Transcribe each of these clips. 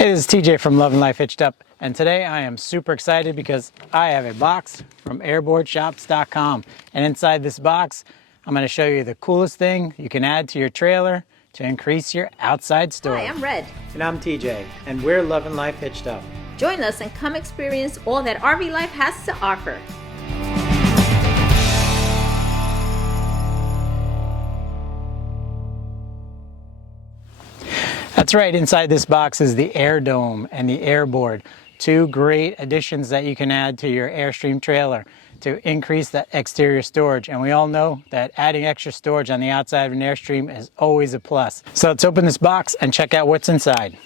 Hey, this is TJ from Love and Life Hitched Up, and today I am super excited because I have a box from AirBoardShops.com, and inside this box I'm going to show you the coolest thing you can add to your trailer to increase your outside storage. Hi, I'm Red. And I'm TJ, and we're Love and Life Hitched Up. Join us and come experience all that RV life has to offer. That's right, inside this box is the AirDome and the AirBoard, two great additions that you can add to your Airstream trailer to increase that exterior storage. And we all know that adding extra storage on the outside of an Airstream is always a plus. So let's open this box and check out what's inside.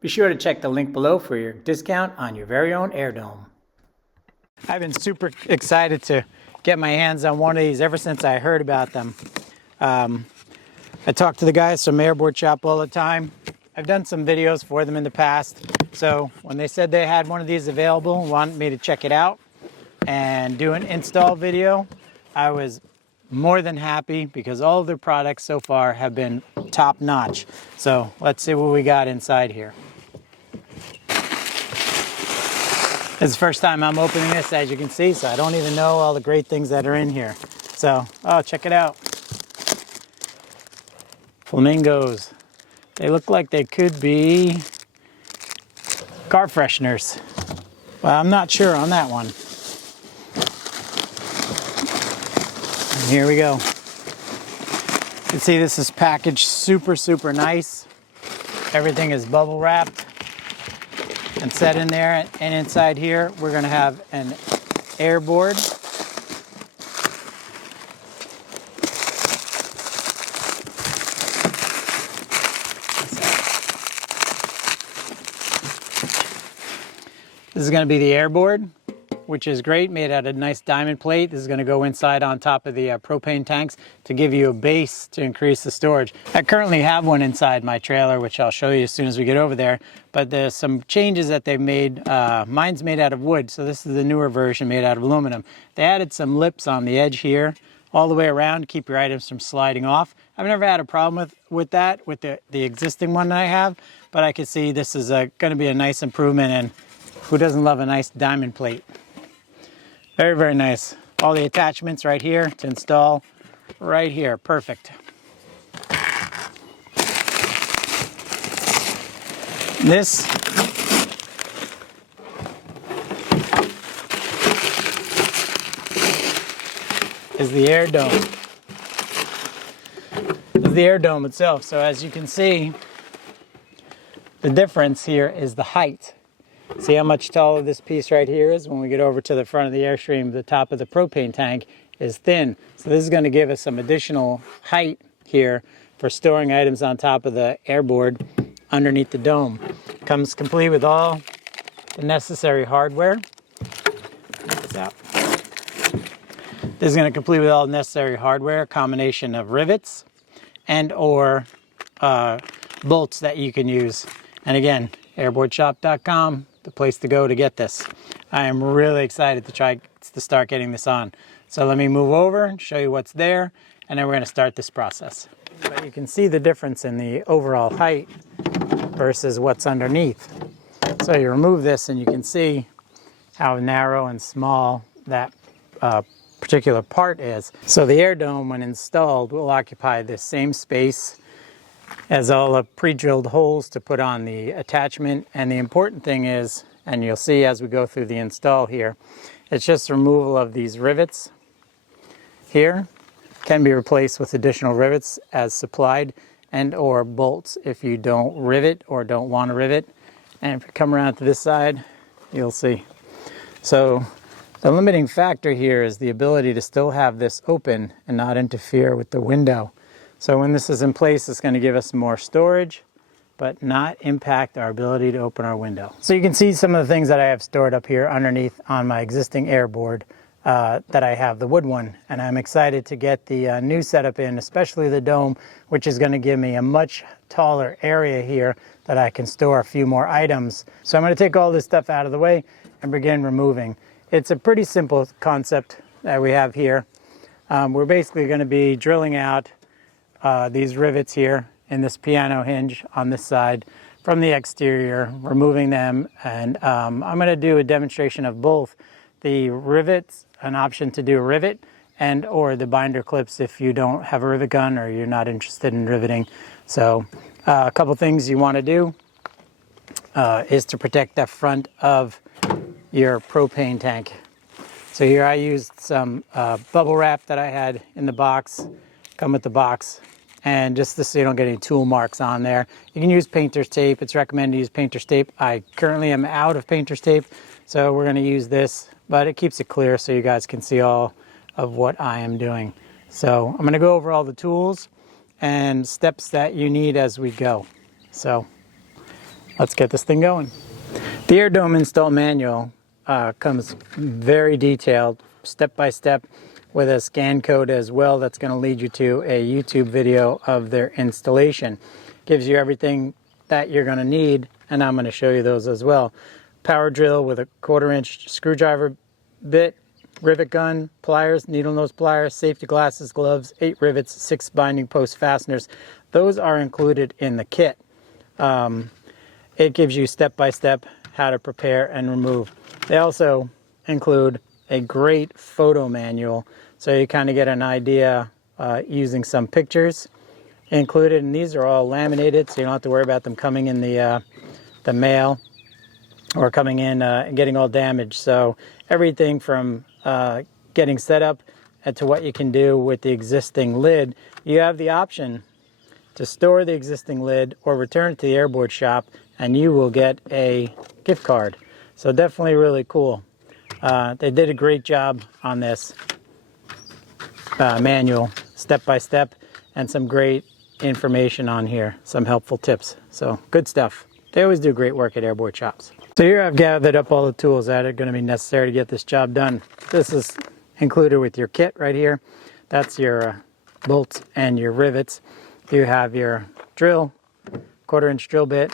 Be sure to check the link below for your discount on your very own AirDome. I've been super excited to get my hands on one of these ever since I heard about them. I talk to the guys from AirBoard Shop all the time. I've done some videos for them in the past. So when they said they had one of these available, wanted me to check it out and do an install video, I was more than happy because all of their products so far have been top notch. So let's see what we got inside here. This is the first time I'm opening this, as you can see, so I don't even know all the great things that are in here. So, oh, check it out. Flamingos. They look like they could be car fresheners. Well, I'm not sure on that one. And here we go. You can see this is packaged super nice. Everything is bubble wrapped and set in there. And inside here, we're going to have an AirBoard. This is going to be the AirBoard, which is great, made out of nice diamond plate. This is going to go inside on top of the propane tanks to give you a base to increase the storage. I currently have one inside my trailer, which I'll show you as soon as we get over there. But there's some changes that they've made. Mine's made out of wood, so this is the newer version made out of aluminum. They added some lips on the edge here, all the way around to keep your items from sliding off. I've never had a problem with that, with the existing one that I have, but I can see this is going to be a nice improvement, and who doesn't love a nice diamond plate? Very nice. All the attachments right here to install right here. Perfect. This is the AirDome. This is the AirDome itself. So as you can see, the difference here is the height. See how much taller this piece right here is? When we get over to the front of the Airstream, the top of the propane tank is thin. So this is going to give us some additional height here for storing items on top of the AirBoard underneath the dome. Comes complete with all the necessary hardware. This is going to complete with all the necessary hardware, a combination of rivets and or bolts that you can use. And again, AirBoardShop.com. the place to go to get this. I am really excited to start getting this on. So let me move over and show you what's there, and then we're going to start this process. But you can see the difference in the overall height versus what's underneath. So you remove this and you can see how narrow and small that particular part is. So the AirDome, when installed, will occupy this same space as all the pre-drilled holes to put on the attachment. And the important thing is, and you'll see as we go through the install here, it's just removal of these rivets here. Can be replaced with additional rivets as supplied, and or bolts if you don't rivet or don't want to rivet. And if you come around to this side, you'll see. So the limiting factor here is the ability to still have this open and not interfere with the window. So when this is in place, it's going to give us more storage, but not impact our ability to open our window. So you can see some of the things that I have stored up here underneath on my existing AirBoard that I have, the wood one. And I'm excited to get the new setup in, especially the dome, which is going to give me a much taller area here that I can store a few more items. So I'm going to take all this stuff out of the way and begin removing. It's a pretty simple concept that we have here. We're basically going to be drilling out these rivets here in this piano hinge on this side from the exterior, removing them, and I'm going to do a demonstration of both the rivets, an option to do a rivet, and or the binder clips if you don't have a rivet gun or you're not interested in riveting. So a couple things you want to do is to protect the front of your propane tank. So here I used some bubble wrap that I had in the box, come with the box, and just so you don't get any tool marks on there. You can use painter's tape. It's recommended to use painter's tape. I currently am out of painter's tape, so we're going to use this, but it keeps it clear so you guys can see all of what I am doing. So I'm going to go over all the tools and steps that you need as we go. So let's get this thing going. The AirDome install manual comes very detailed, step by step, with a scan code as well that's going to lead you to a YouTube video of their installation. Gives you everything that you're going to need, and I'm going to show you those as well. Power drill with a 1/4-inch screwdriver bit, rivet gun, pliers, needle nose pliers, safety glasses, gloves, 8 rivets, 6 binding post fasteners. Those are included in the kit. It gives you step by step how to prepare and remove. They also include a great photo manual, so you kind of get an idea using some pictures included, and these are all laminated, so you don't have to worry about them coming in the mail or coming in and getting all damaged. So everything from getting set up to what you can do with the existing lid. You have the option to store the existing lid or return it to the AirBoard shop, and you will get a gift card. So definitely really cool. They did a great job on this manual, step by step, and some great information on here, some helpful tips. So good stuff. They always do great work at AirBoard shops. So here I've gathered up all the tools that are going to be necessary to get this job done. This is included with your kit right here. That's your bolts and your rivets. You have your drill, 1/4-inch drill bit,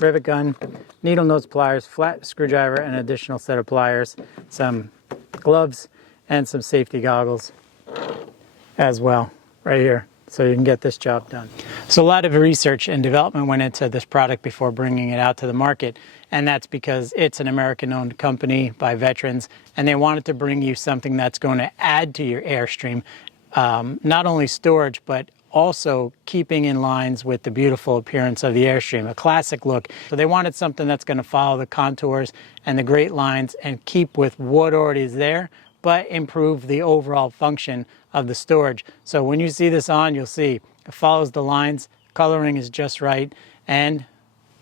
rivet gun, needle nose pliers, flat screwdriver, and an additional set of pliers, some gloves, and some safety goggles as well right here, so you can get this job done. So a lot of research and development went into this product before bringing it out to the market, and that's because it's an American-owned company by veterans, and they wanted to bring you something that's going to add to your Airstream, not only storage, but also keeping in lines with the beautiful appearance of the Airstream, a classic look. So they wanted something that's going to follow the contours and the great lines and keep with what already is there, but improve the overall function of the storage. So when you see this on, you'll see it follows the lines, coloring is just right, and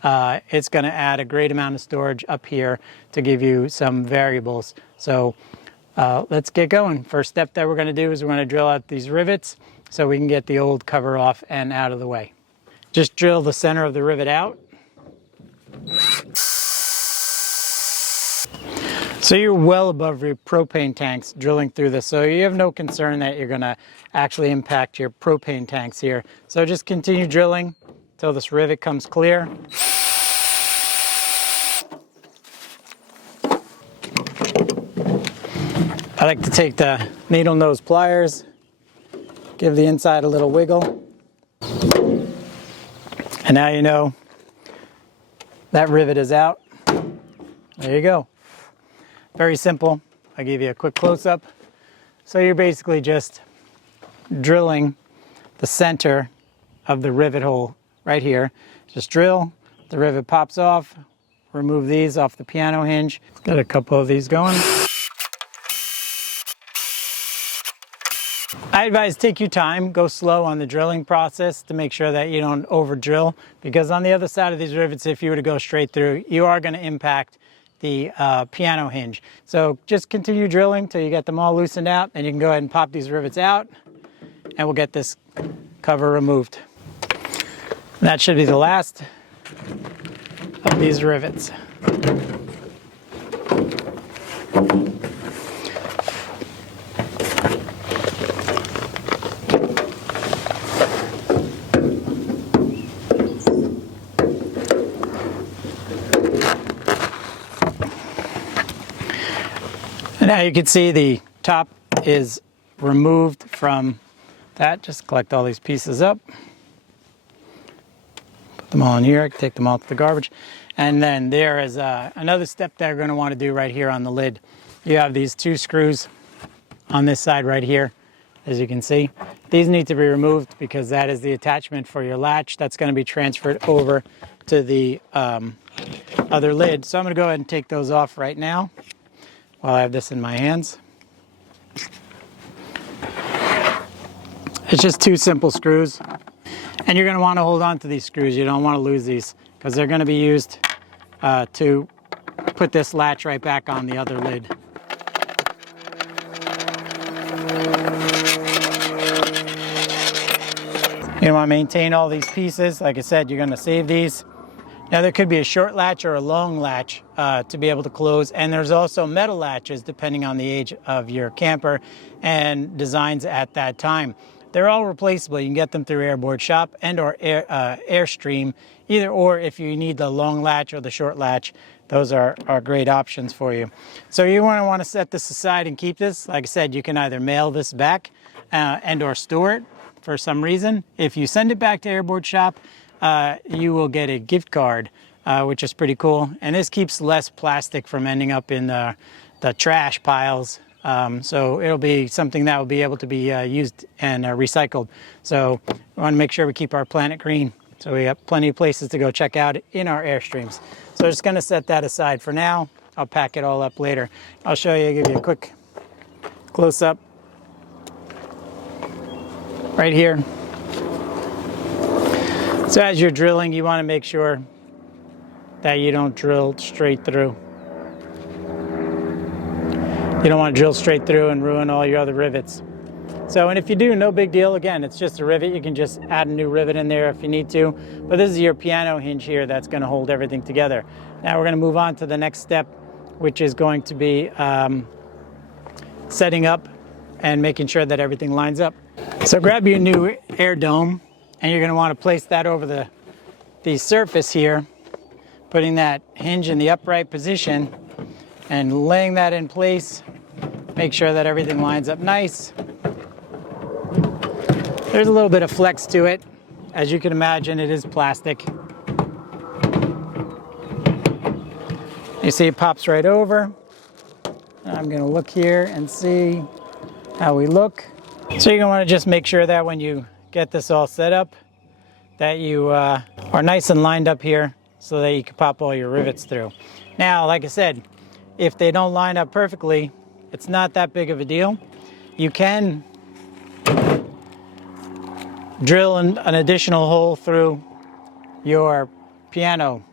it's going to add a great amount of storage up here to give you some variables. So let's get going. First step that we're going to do is we're going to drill out these rivets so we can get the old cover off and out of the way. Just drill the center of the rivet out. So you're well above your propane tanks drilling through this, so you have no concern that you're going to actually impact your propane tanks here. So just continue drilling until this rivet comes clear. I like to take the needle nose pliers, give the inside a little wiggle, and now you know that rivet is out. There you go. Very simple. I'll give you a quick close-up. So you're basically just drilling the center of the rivet hole right here. Just drill, the rivet pops off, remove these off the piano hinge. Got a couple of these going. I advise take your time, go slow on the drilling process to make sure that you don't over drill, because on the other side of these rivets, if you were to go straight through, you are going to impact the piano hinge. So just continue drilling till you get them all loosened out, and you can go ahead and pop these rivets out, and we'll get this cover removed. And that should be the last of these rivets. Now you can see the top is removed from that. Just collect all these pieces up. Put them all in here. I can take them all to the garbage. And then there is another step that we're going to want to do right here on the lid. You have these 2 screws on this side right here, as you can see. These need to be removed because that is the attachment for your latch. That's going to be transferred over to the other lid. So I'm going to go ahead and take those off right now while I have this in my hands. It's just 2 simple screws. And you're going to want to hold on to these screws. You don't want to lose these because they're going to be used to put this latch right back on the other lid. You want to maintain all these pieces. Like I said, you're going to save these. Now there could be a short latch or a long latch to be able to close, and there's also metal latches depending on the age of your camper and designs at that time. They're all replaceable. You can get them through AirBoard shop and or Airstream, either or. If you need the long latch or the short latch, those are great options for you. So you want to set this aside and keep this. Like I said, you can either mail this back and or store it for some reason. If you send it back to AirBoard shop, you will get a gift card, which is pretty cool. And this keeps less plastic from ending up in the trash piles. So it'll be something that will be able to be used and recycled. So we want to make sure we keep our planet green. So we have plenty of places to go check out in our Airstreams. So I'm just going to set that aside for now. I'll pack it all up later. I'll show you, give you a quick close-up right here. So as you're drilling, you want to make sure that you don't drill straight through. You don't want to drill straight through and ruin all your other rivets. So, and if you do, no big deal. Again, it's just a rivet. You can just add a new rivet in there if you need to. But this is your piano hinge here that's going to hold everything together. Now we're going to move on to the next step, which is going to be setting up and making sure that everything lines up. So grab your new AirDome, and you're going to want to place that over the surface here, putting that hinge in the upright position and laying that in place. Make sure that everything lines up nice. There's a little bit of flex to it. As you can imagine, it is plastic. You see it pops right over. I'm going to look here and see how we look. So you're going to want to just make sure that when you get this all set up, that you are nice and lined up here so that you can pop all your rivets through. Now, like I said, if they don't line up perfectly, it's not that big of a deal. You can drill an additional hole through your piano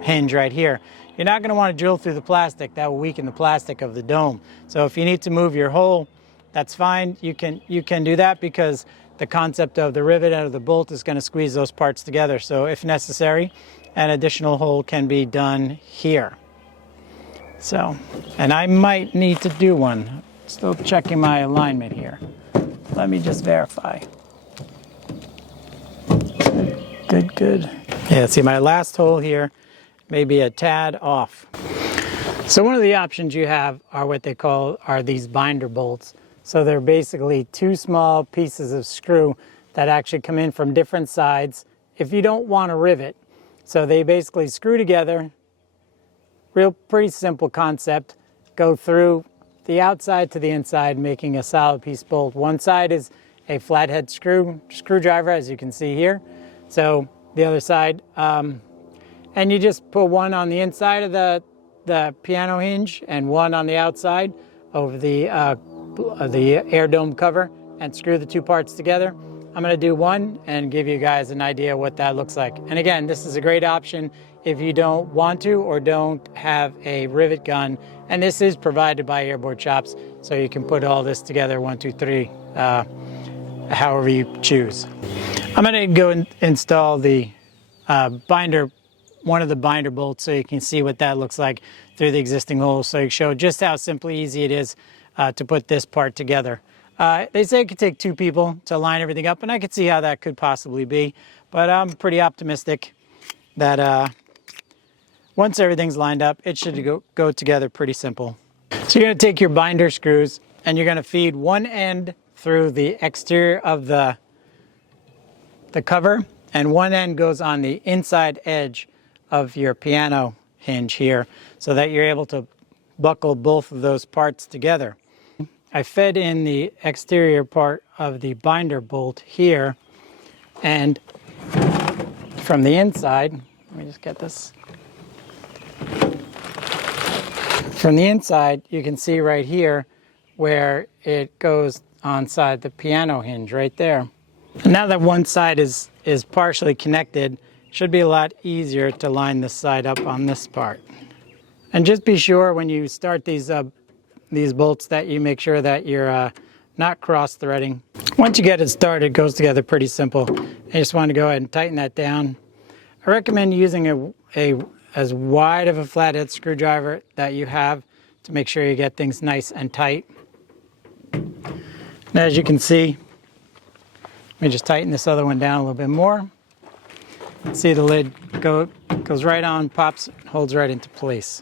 hinge right here. You're not going to want to drill through the plastic. That will weaken the plastic of the dome. So if you need to move your hole, that's fine. You can do that because the concept of the rivet and of the bolt is going to squeeze those parts together. So if necessary, an additional hole can be done here. So, and I might need to do one. Still checking my alignment here. Let me just verify. Good. Yeah, see my last hole here may be a tad off. So one of the options you have are what they call these binder bolts. So they're basically 2 small pieces of screw that actually come in from different sides if you don't want a rivet. So they basically screw together. Pretty simple concept. Go through the outside to the inside, making a solid piece bolt. One side is a flathead screwdriver, as you can see here. So the other side, and you just put one on the inside of the piano hinge and one on the outside over the AirDome cover and screw the 2 parts together. I'm going to do one and give you guys an idea what that looks like. And again, this is a great option if you don't want to or don't have a rivet gun. And this is provided by AirBoard shops, so you can put all this together, 1, 2, 3, however you choose. I'm going to go and install the one of the binder bolts so you can see what that looks like through the existing holes, so you show just how simply easy it is to put this part together. They say it could take 2 people to line everything up, and I could see how that could possibly be, but I'm pretty optimistic that once everything's lined up, it should go together pretty simple. So you're going to take your binder screws and you're going to feed one end through the exterior of the cover, and one end goes on the inside edge of your piano hinge here so that you're able to buckle both of those parts together. I fed in the exterior part of the binder bolt here, and from the inside, let me just get this. From the inside, you can see right here where it goes onside the piano hinge right there. And now that one side is partially connected, it should be a lot easier to line this side up on this part. And just be sure when you start these bolts that you make sure that you're not cross-threading. Once you get it started, it goes together pretty simple. I just want to go ahead and tighten that down. I recommend using as wide of a flathead screwdriver that you have to make sure you get things nice and tight. And as you can see, let me just tighten this other one down a little bit more. See the lid goes right on, pops, holds right into place.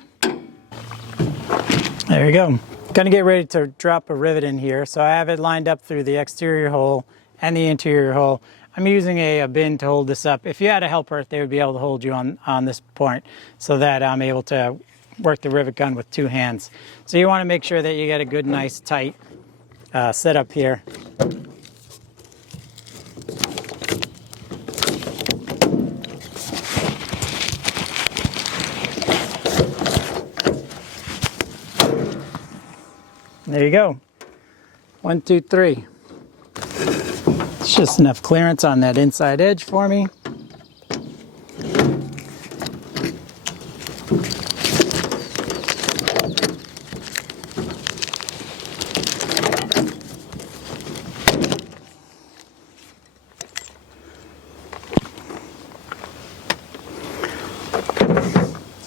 There you go. Gonna get ready to drop a rivet in here. So I have it lined up through the exterior hole and the interior hole. I'm using a bin to hold this up. If you had a helper, they would be able to hold you on this point so that I'm able to work the rivet gun with two hands. So you want to make sure that you get a good, nice, tight setup here. There you go. 1, 2, 3. It's just enough clearance on that inside edge for me.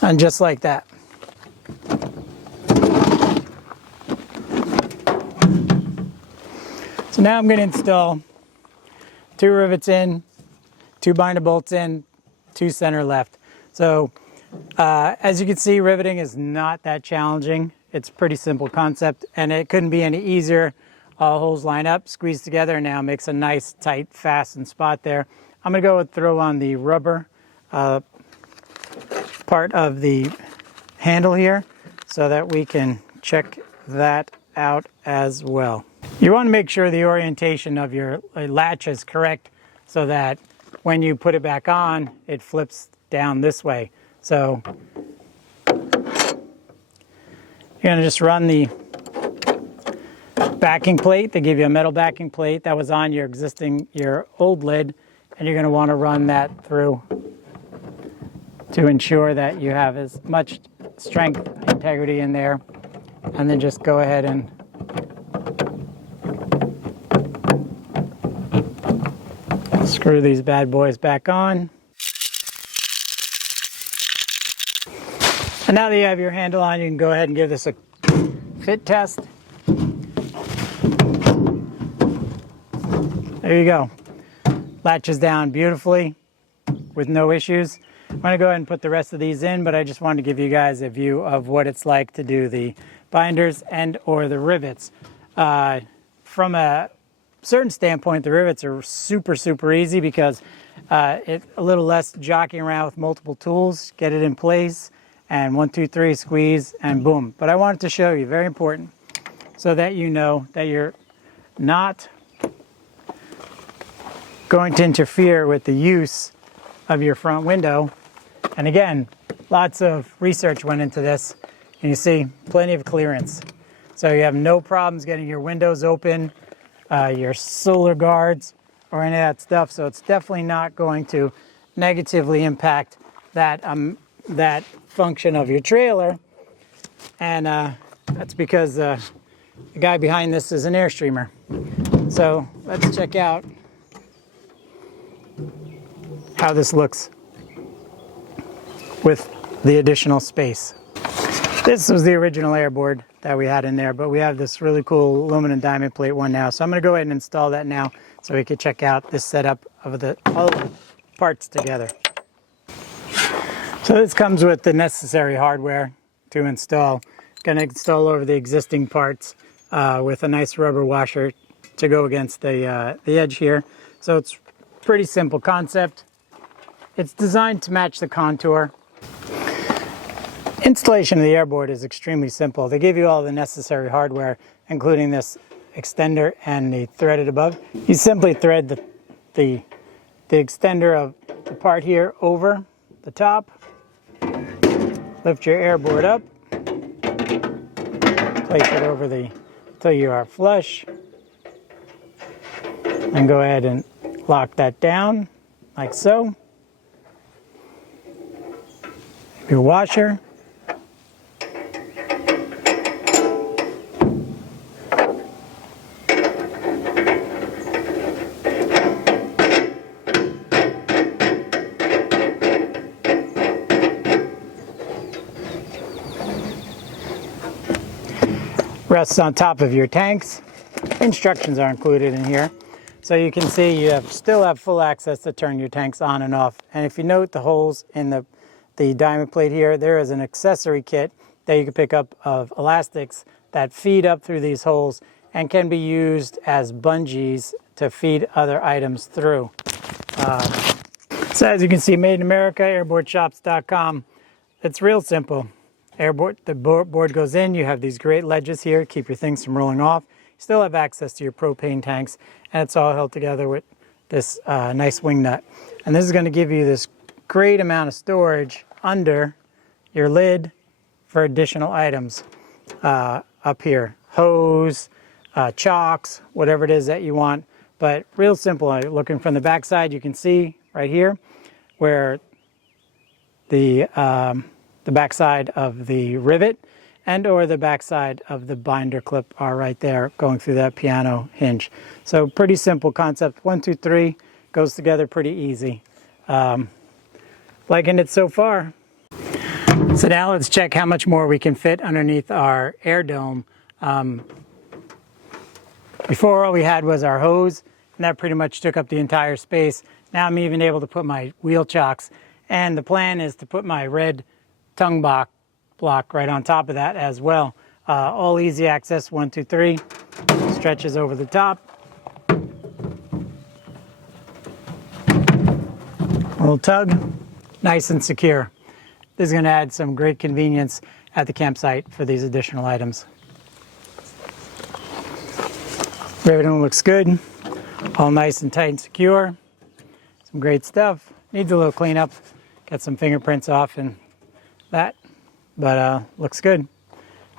And just like that. So now I'm going to install 2 rivets in, 2 binder bolts in, 2 center left. So as you can see, riveting is not that challenging. It's a pretty simple concept, and it couldn't be any easier. All holes line up, squeeze together, and now makes a nice, tight, fastened spot there. I'm going to go and throw on the rubber part of the handle here so that we can check that out as well. You want to make sure the orientation of your latch is correct so that when you put it back on, it flips down this way. So you're going to just run the backing plate. They give you a metal backing plate that was on your old lid, and you're going to want to run that through to ensure that you have as much strength, integrity in there, and then just go ahead and screw these bad boys back on. And now that you have your handle on, you can go ahead and give this a fit test. There you go. Latches down beautifully with no issues. I'm going to go ahead and put the rest of these in, but I just wanted to give you guys a view of what it's like to do the binders and or the rivets. From a certain standpoint, the rivets are super easy because it's a little less jockeying around with multiple tools. Get it in place, and 1, 2, 3, squeeze, and boom. But I wanted to show you, very important, so that you know that you're not going to interfere with the use of your front window. And again, lots of research went into this, and you see plenty of clearance. So you have no problems getting your windows open, your solar guards, or any of that stuff. So it's definitely not going to negatively impact that function of your trailer. And that's because the guy behind this is an Airstreamer. So let's check out how this looks with the additional space. This was the original AirBoard that we had in there, but we have this really cool aluminum diamond plate one now. So I'm going to go ahead and install that now so we can check out this setup of all the parts together. So this comes with the necessary hardware to install. Going to install over the existing parts with a nice rubber washer to go against the edge here. So it's pretty simple concept. It's designed to match the contour. Installation of the AirBoard is extremely simple. They give you all the necessary hardware, including this extender and the threaded above. You simply thread the extender of the part here over the top, lift your AirBoard up, place it over until you are flush, and go ahead and lock that down like so. Your washer. Rests on top of your tanks. Instructions are included in here. So you can see you still have full access to turn your tanks on and off. And if you note the holes in the diamond plate here, there is an accessory kit that you can pick up of elastics that feed up through these holes and can be used as bungees to feed other items through. So as you can see, made in America, airboardshops.com. It's real simple. AirBoard, the board goes in, you have these great ledges here, keep your things from rolling off. You still have access to your propane tanks, and it's all held together with this nice wing nut. And this is going to give you this great amount of storage under your lid for additional items up here. Hose, chocks, whatever it is that you want. But real simple. Looking from the back side, you can see right here where the backside of the rivet and or the backside of the binder clip are right there going through that piano hinge. So pretty simple concept. 1, 2, 3 goes together pretty easy. Liking it so far. So now let's check how much more we can fit underneath our air dome. Before all we had was our hose, and that pretty much took up the entire space. Now I'm even able to put my wheel chocks, and the plan is to put my red tongue block right on top of that as well. All easy access, 1, 2, 3, stretches over the top. A little tug, nice and secure. This is going to add some great convenience at the campsite for these additional items. Everything looks good, all nice and tight and secure. Some great stuff. Needs a little cleanup, got some fingerprints off and that, but looks good.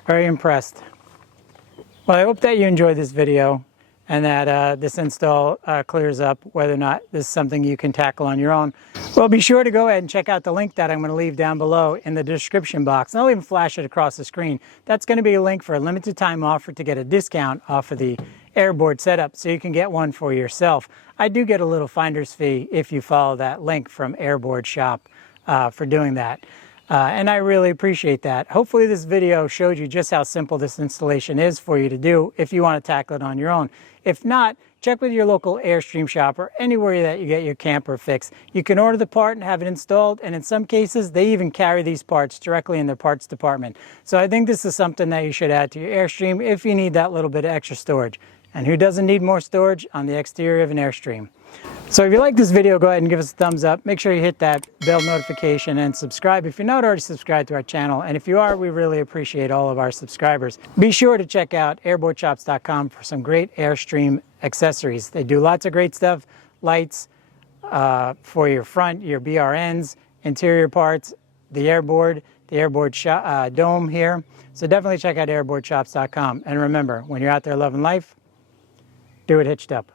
Very impressed. Well, I hope that you enjoyed this video and that this install clears up whether or not this is something you can tackle on your own. Well, be sure to go ahead and check out the link that I'm going to leave down below in the description box. And I'll even flash it across the screen. That's going to be a link for a limited time offer to get a discount off of the AirBoard setup so you can get one for yourself. I do get a little finder's fee if you follow that link from AirBoard Shop for doing that. And I really appreciate that. Hopefully this video showed you just how simple this installation is for you to do if you want to tackle it on your own. If not, check with your local Airstream shop or anywhere that you get your camper fix. You can order the part and have it installed, and in some cases they even carry these parts directly in their parts department. So I think this is something that you should add to your Airstream if you need that little bit of extra storage. And who doesn't need more storage on the exterior of an Airstream? So if you like this video, go ahead and give us a thumbs up. Make sure you hit that bell notification and subscribe if you're not already subscribed to our channel. And if you are, we really appreciate all of our subscribers. Be sure to check out airboardshops.com for some great Airstream accessories. They do lots of great stuff, lights for your front, your BRNs, interior parts, the AirBoard, the AirBoard dome here. So definitely check out airboardshops.com. And remember, when you're out there loving life, do it hitched up.